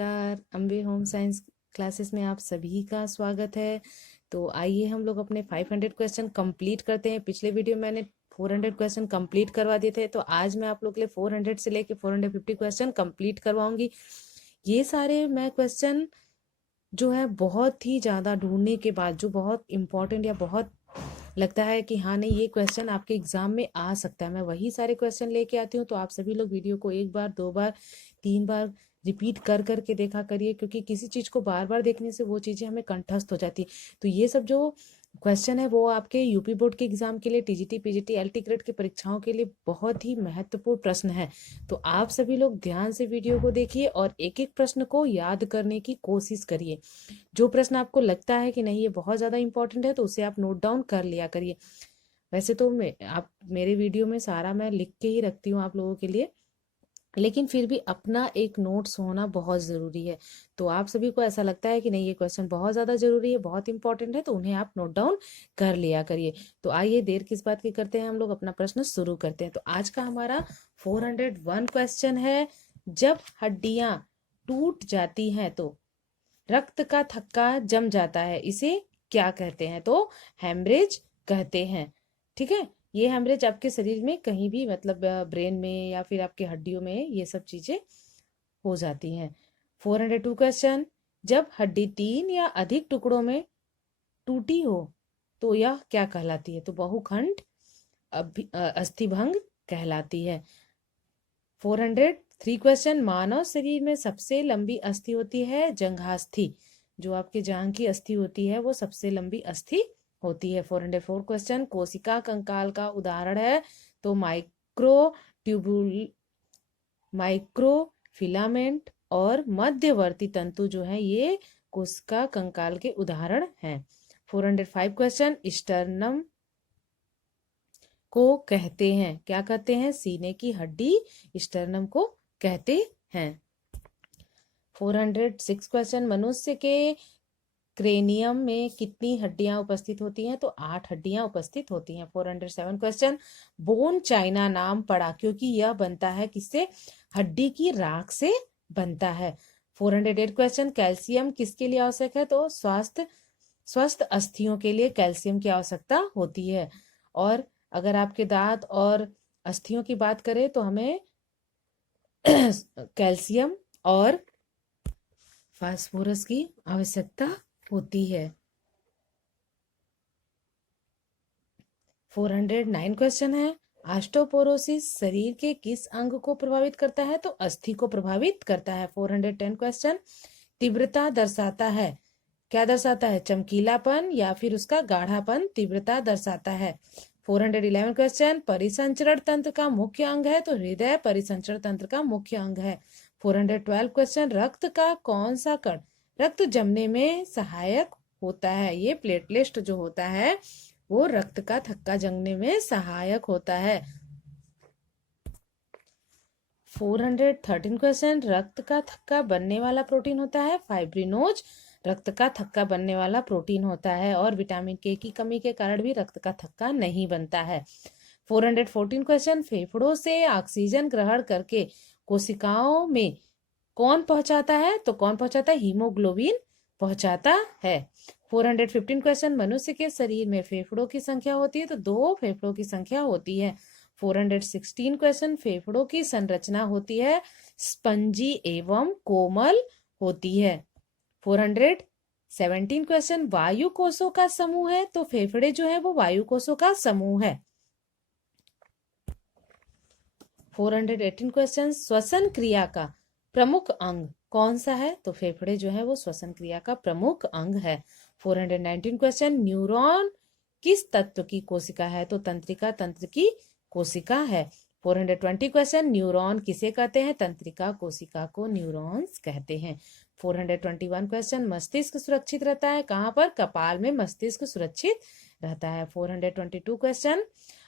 नमस्कार। Ambe home science classes में आप सभी का स्वागत है। तो आइए हम लोग अपने 500 क्वेश्चन कंप्लीट करते हैं। पिछले वीडियो में मैंने 400 क्वेश्चन कंप्लीट करवा दिए थे, तो आज मैं आप लोग के लिए 400 से लेके 450 क्वेश्चन कंप्लीट करवाऊंगी। ये सारे मैं क्वेश्चन जो है बहुत ही ज़्यादा ढूंढने के बाद जो बहुत इम्पोर्टेंट या बहुत लगता है कि हाँ नहीं ये क्वेश्चन आपके एग्जाम में आ सकता है, मैं वही सारे क्वेश्चन लेके आती हूँ। तो आप सभी लोग वीडियो को एक बार, दो बार, तीन बार रिपीट कर करके देखा करिए, क्योंकि किसी चीज को बार बार देखने से वो चीजें हमें कंठस्थ हो जाती है। तो ये सब जो क्वेश्चन है वो आपके यूपी बोर्ड के एग्जाम के लिए, टीजीटी पीजीटी एलटी ग्रेड की परीक्षाओं के लिए बहुत ही महत्वपूर्ण प्रश्न है। तो आप सभी लोग ध्यान से वीडियो को देखिए और एक एक प्रश्न को याद करने की कोशिश करिए। जो प्रश्न आपको लगता है कि नहीं ये बहुत ज़्यादा इंपॉर्टेंट है तो उसे आप नोट डाउन कर लिया करिए। वैसे तो आप मेरे वीडियो में सारा मैं लिख के ही रखती हूँ आप लोगों के लिए, लेकिन फिर भी अपना एक नोट्स होना बहुत ज़रूरी है। तो आप सभी को ऐसा लगता है कि नहीं ये क्वेश्चन बहुत ज़्यादा ज़रूरी है, बहुत इंपॉर्टेंट है, तो उन्हें आप नोट डाउन कर लिया करिए। तो आइए देर किस बात की करते हैं, हम लोग अपना प्रश्न शुरू करते हैं। तो आज का हमारा 401 क्वेश्चन है, जब हड्डियां टूट जाती हैं तो रक्त का थक्का जम जाता है, इसे क्या कहते हैं? तो हेमरेज कहते हैं। ठीक है, ये हेमरेज आपके शरीर में कहीं भी, मतलब ब्रेन में या फिर आपके हड्डियों में ये सब चीजें हो जाती हैं। 402 क्वेश्चन, जब हड्डी 3 या अधिक टुकड़ों में टूटी हो तो यह क्या कहलाती है? तो बहुखंड अस्थिभंग कहलाती है। 403 क्वेश्चन, मानव शरीर में सबसे लंबी अस्थि होती है जंघास्थि। जो आपके जांघ की अस्थि होती है वो सबसे लंबी अस्थि होती है। 404 क्वेश्चन, कोशिका कंकाल का उदाहरण है तो ट्यूबुल माइक्रो फिलामेंट और मध्यवर्ती तंतु जो है ये कोशिका कंकाल के उदाहरण हैं। 405 क्वेश्चन, स्टर्नम को कहते हैं, क्या कहते हैं? सीने की हड्डी स्टर्नम को कहते हैं। 406 क्वेश्चन, मनुष्य के क्रेनियम में कितनी हड्डियां उपस्थित होती हैं? तो 8 हड्डियां उपस्थित होती हैं। 407 क्वेश्चन, बोन चाइना नाम पड़ा क्योंकि यह बनता है किससे? हड्डी की राख से बनता है। 408 क्वेश्चन, कैल्शियम किसके लिए आवश्यक है? तो स्वस्थ अस्थियों के लिए कैल्शियम की आवश्यकता होती है। और अगर आपके दांत और अस्थियों की बात करें तो हमें कैल्शियम और फास्फोरस की आवश्यकता होती है। 409 क्वेश्चन है, ऑस्टियोपोरोसिस शरीर के किस अंग को प्रभावित करता है? तो अस्थि को प्रभावित करता है। 410 क्वेश्चन, तीव्रता दर्शाता है, क्या दर्शाता है? चमकीलापन या फिर उसका गाढ़ापन तीव्रता दर्शाता है। 411 क्वेश्चन, परिसंचरण तंत्र का मुख्य अंग है तो हृदय परिसंचरण तंत्र का मुख्य अंग है। 412 क्वेश्चन, रक्त का कौन सा कण रक्त जमने में सहायक होता है? ये प्लेटलेट जो होता है वो रक्त का थक्का जमने में सहायक होता है। 413 क्वेश्चन, रक्त का थक्का बनने वाला प्रोटीन होता है फाइब्रिनोज, रक्त का थक्का बनने वाला प्रोटीन होता है, और विटामिन के की कमी के कारण भी रक्त का थक्का नहीं बनता है। 414 क्वेश्चन, फेफड़ों से ऑक्सीजन ग्रहण करके कोशिकाओं में कौन पहुंचाता है? तो कौन पहुंचाता है? हीमोग्लोबिन पहुंचाता है। 415 क्वेश्चन, मनुष्य के शरीर में फेफड़ों की संख्या होती है तो 2 फेफड़ों की संख्या होती है। 416 क्वेश्चन, फेफड़ों की संरचना होती है स्पंजी एवं कोमल होती है। 417 क्वेश्चन, वायु कोषों का समूह है तो फेफड़े जो है वो वायु कोषों का समूह है। 418 क्वेश्चन, श्वसन क्रिया का प्रमुख अंग कौन सा है? तो फेफड़े जो है वो श्वसन क्रिया का प्रमुख अंग है। 419 क्वेश्चन, न्यूरॉन किस तत्व की कोशिका है? तो तंत्रिका तंत्र की कोशिका है। 420 क्वेश्चन, न्यूरॉन किसे कहते हैं? तंत्रिका कोशिका को न्यूरॉन्स कहते हैं। 421 क्वेश्चन, मस्तिष्क सुरक्षित रहता है कहाँ पर? कपाल में मस्तिष्क सुरक्षित रहता है। 422 क्वेश्चन,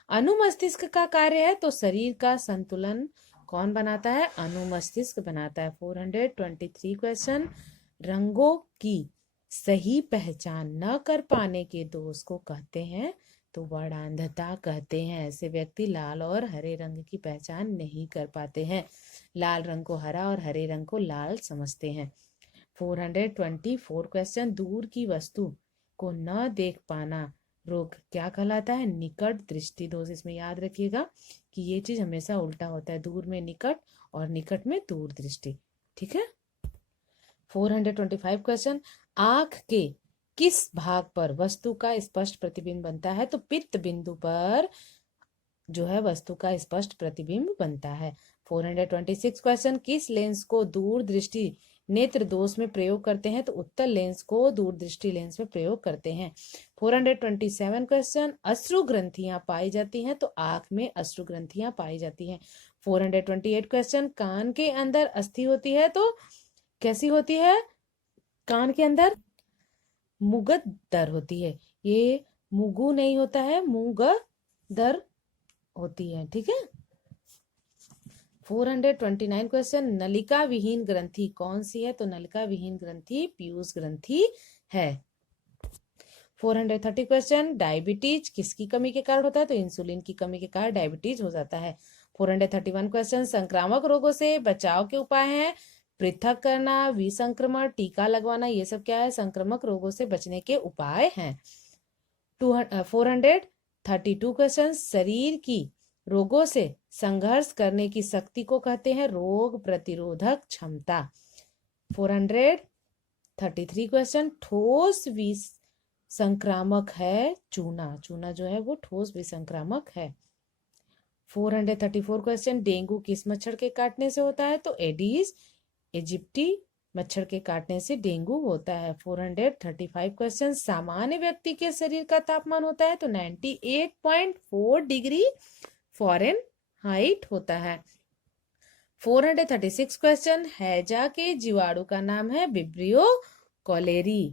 अनुमस्तिष्क का कार्य है तो शरीर का संतुलन कौन बनाता है? अनुमस्तिष्क बनाता है। 423 क्वेश्चन, रंगों की सही पहचान न कर पाने के दोष को कहते हैं तो वर्णांधता कहते हैं। ऐसे व्यक्ति लाल और हरे रंग की पहचान नहीं कर पाते हैं। लाल रंग को हरा और हरे रंग को लाल समझते हैं। 424 क्वेश्चन, दूर की वस्तु को न देख पाना रोग क्या कहलाता है? निकट दृष्टि दोष। इसमें याद रखिएगा कि ये चीज हमेशा उल्टा होता है, दूर में निकट और निकट में दूर दृष्टि। ठीक है। 425 क्वेश्चन, आंख के किस भाग पर वस्तु का स्पष्ट प्रतिबिंब बनता है? तो पित्त बिंदु पर जो है वस्तु का स्पष्ट प्रतिबिंब बनता है। 426 क्वेश्चन, किस लेंस को दूर दृष्टि नेत्र दोष में प्रयोग करते हैं? तो उत्तल लेंस को दूर दृष्टि लेंस में प्रयोग करते हैं। 427 क्वेश्चन, अश्रु ग्रंथियां पाई जाती हैं? तो आंख में अश्रु ग्रंथियां पाई जाती हैं। 428 क्वेश्चन, कान के अंदर अस्थि होती है तो कैसी होती है? कान के अंदर मुगदर होती है। ये मुगु नहीं होता है, मुगदर होती है। ठीक है। 429 क्वेश्चन, नलिका विहीन ग्रंथि कौन सी है? तो नलिका विहीन ग्रंथि पीयूष ग्रंथि है। 430 क्वेश्चन, डायबिटीज किसकी कमी के कारण होता है? तो इंसुलिन की कमी के कारण डायबिटीज हो जाता है। 431 क्वेश्चन, संक्रामक रोगों से बचाव के उपाय हैं? पृथक करना, विसंक्रमण, टीका लगवाना, ये सब क्या है? संक्रामक रोगों से बचने के उपाय हैं। 432 क्वेश्चन, शरीर की रोगों से संघर्ष करने की शक्ति को कहते हैं रोग प्रतिरोधक क्षमता। 433 क्वेश्चन, ठोस विसंक्रामक है चूना? चूना जो है वो ठोस विसंक्रामक है। 434 क्वेश्चन, डेंगू किस मच्छर के काटने से होता है? तो एडीज इजिप्टी मच्छर के काटने से डेंगू होता है। 435 क्वेश्चन, सामान्य व्यक्ति के शरीर का तापमान होता है? तो 98.4 डिग्री फ़ारेनहाइट होता है। 436 क्वेश्चन, हैजा के जीवाणु का नाम है विब्रियो कॉलेरी।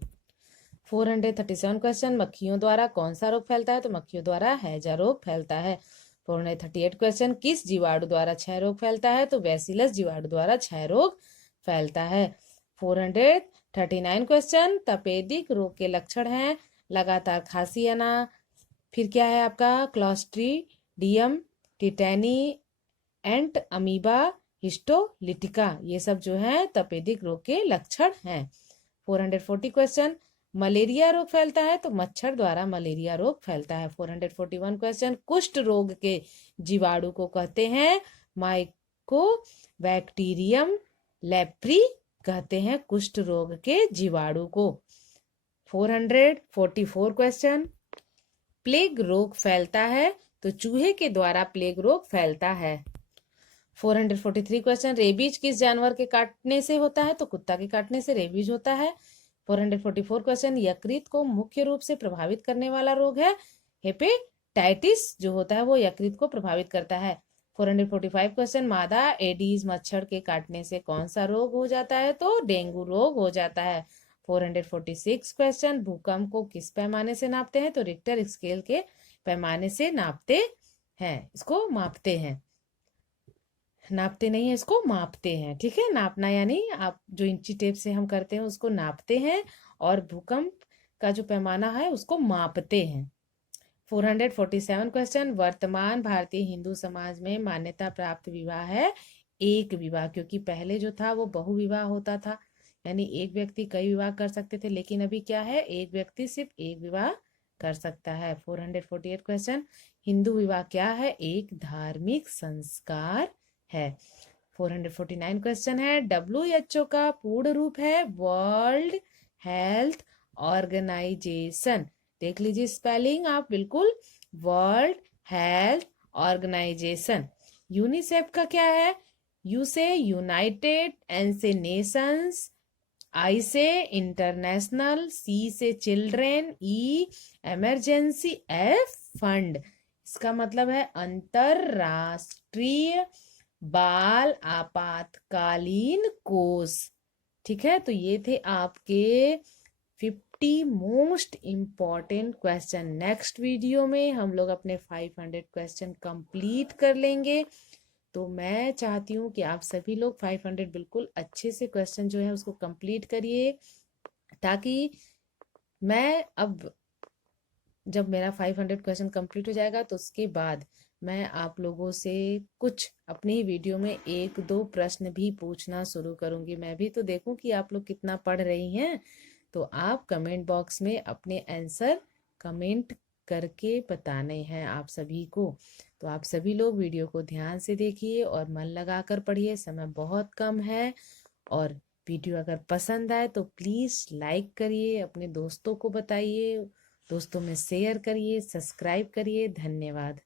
437 क्वेश्चन, मक्खियों द्वारा कौन सा रोग फैलता है? तो मक्खियों द्वारा हैजा रोग फैलता है। 438 क्वेश्चन, किस जीवाणु द्वारा क्षय रोग फैलता है? तो बैसिलस जीवाणु द्वारा क्षय रोग फैलता है। 439 क्वेश्चन, तपेदिक रोग के लक्षण हैं लगातार खांसी आना, फिर क्या है आपका क्लॉस्ट्रीडियम, टिटेनी, एंट अमीबा, हिस्टोलिटिका, ये सब जो है तपेदिक रोग के लक्षण हैं। 440 क्वेश्चन, मलेरिया रोग फैलता है? तो मच्छर द्वारा मलेरिया रोग फैलता है। 441 क्वेश्चन, कुष्ठ रोग के जीवाणु को कहते हैं माइकोबैक्टीरियम लेप्री कहते हैं कुष्ठ रोग के जीवाणु को। 444 क्वेश्चन, प्लेग रोग फैलता है? तो चूहे के द्वारा प्लेग रोग फैलता है। 443 क्वेश्चन, रेबीज किस जानवर के काटने से होता है? तो कुत्ता के काटने से रेबीज होता है। 444 क्वेश्चन, यकृत को मुख्य रूप से प्रभावित करने वाला रोग है हेपेटाइटिस जो होता है वो यकृत को प्रभावित करता है। 445 क्वेश्चन, मादा एडीज मच्छर के काटने से कौन सा रोग हो जाता है? तो डेंगू रोग हो जाता है। 446 क्वेश्चन, भूकंप को किस पैमाने से नापते हैं? तो रिक्टर स्केल के पैमाने से नापते हैं, इसको मापते हैं, नापते नहीं है, इसको मापते हैं। ठीक है, नापना यानी आप जो इंची टेप से हम करते हैं उसको नापते हैं और भूकंप का जो पैमाना है उसको मापते हैं। 447 क्वेश्चन, वर्तमान भारतीय हिंदू समाज में मान्यता प्राप्त विवाह है एक विवाह, क्योंकि पहले जो था वो बहु विवाह होता था, यानी एक व्यक्ति कई विवाह कर सकते थे, लेकिन अभी क्या है, एक व्यक्ति सिर्फ एक विवाह कर सकता है। 448 क्वेश्चन, हिंदू विवाह क्या है? एक धार्मिक संस्कार है। 449 क्वेश्चन है, WHO का पूर्ण रूप है वर्ल्ड हेल्थ ऑर्गेनाइजेशन। देख लीजिए स्पेलिंग आप बिल्कुल, वर्ल्ड हेल्थ ऑर्गेनाइजेशन। यूनिसेफ का क्या है? यू से यूनाइटेड, एन से नेशंस, आई से इंटरनेशनल, सी से चिल्ड्रेन, ई इमरजेंसी, एफ फंड। इसका मतलब है अंतरराष्ट्रीय बाल आपातकालीन कोष। ठीक है, तो ये थे आपके 50 most important question. Next video में हम लोग अपने 500 क्वेश्चन कंप्लीट कर लेंगे। तो मैं चाहती हूँ कि आप सभी लोग 500 बिल्कुल अच्छे से क्वेश्चन जो है उसको कंप्लीट करिए, ताकि मैं अब जब मेरा 500 क्वेश्चन कंप्लीट हो जाएगा तो उसके बाद मैं आप लोगों से कुछ अपनी वीडियो में एक दो प्रश्न भी पूछना शुरू करूंगी। मैं भी तो देखूं कि आप लोग कितना पढ़ रही हैं। तो आप कमेंट बॉक्स में अपने आंसर कमेंट करके बताने हैं आप सभी को। तो आप सभी लोग वीडियो को ध्यान से देखिए और मन लगाकर पढ़िए, समय बहुत कम है। और वीडियो अगर पसंद आए तो प्लीज़ लाइक करिए, अपने दोस्तों को बताइए, दोस्तों में शेयर करिए, सब्सक्राइब करिए। धन्यवाद।